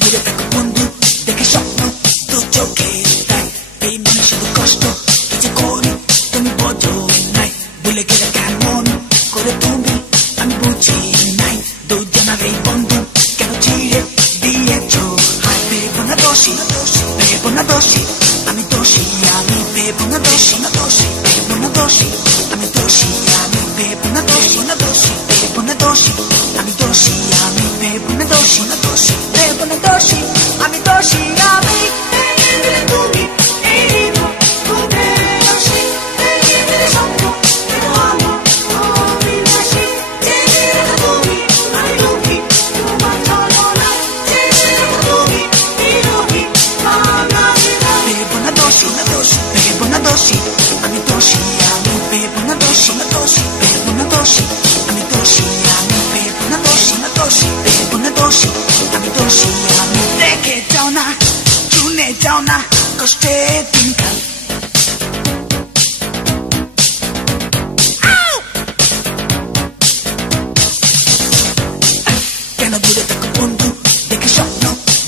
দূরে থাকো বন্ধু, দেখে স্বপ্ন তো চোখে তাই এই মনে শুধু কষ্ট কিছু করি তুমি বোঝো নাই, ভুলে গেলে কেমন করে তুমি আমি বুঝি নাই, দুজনের এই বন্ধু কেন ছিঁড়ে দিয়েছো হাই, ভেবো না দোষী, ভেবো না দোষী, আমি দোষী, আমি ভেবো না দোষী, ভেবো না দোষী, আমি দোষী, আমি ভেবো না দোষী, ভেবো না দোষী, আমি দোষী, আমি ভেবো না দোষী, ভেবো না দোষী, আমি দোষী, আমি তুমি আমি দোষী, আমি ভেবো না দোষী, ভেবো না দোষী, আমি দোষী, আমি ভেবো না দোষী, ভেবো না দোষী, আমি দোষী, আমি দেখে যাও না, শুনে যাও না কষ্টে দিনকাল, কেন দূরে থাকো বন্ধু, দেখে স্বপ্ন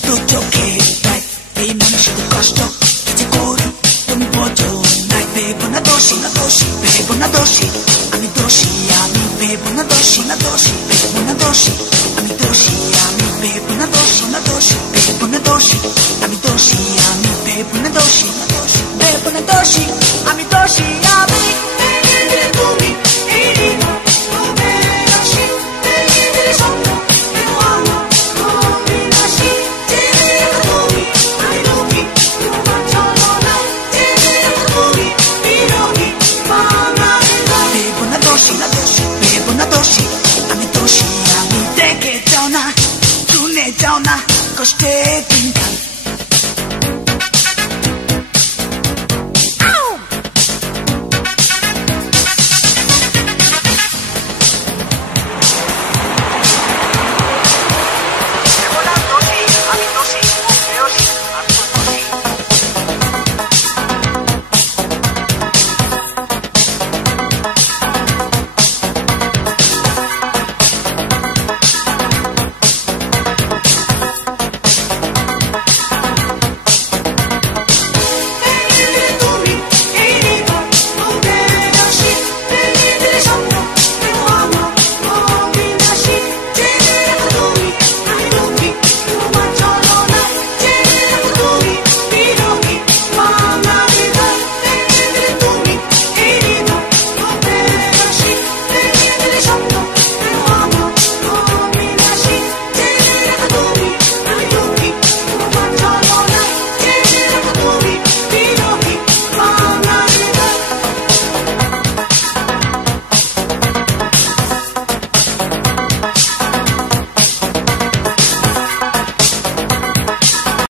দু চোখে তাই এই মনে শুধু কষ্ট কিছু করি তুমি বোঝো নাই, ভেবো না দোষী, ভেবো না দোষী, আমি দোষী, আমি ভেবো না দোষী, ভেবো না দোষী, আমি দোষী, আমি ভেবো না দোষী, ভেবো না দোষী, আমি দোষী, আমি ভেবো না দোষী, ভেবো না দোষী, আমি দোষী, আমি তুমি আমি দোষী, আমি দেখে যাও না, শুনে যাও না কষ্টে দিনকাল।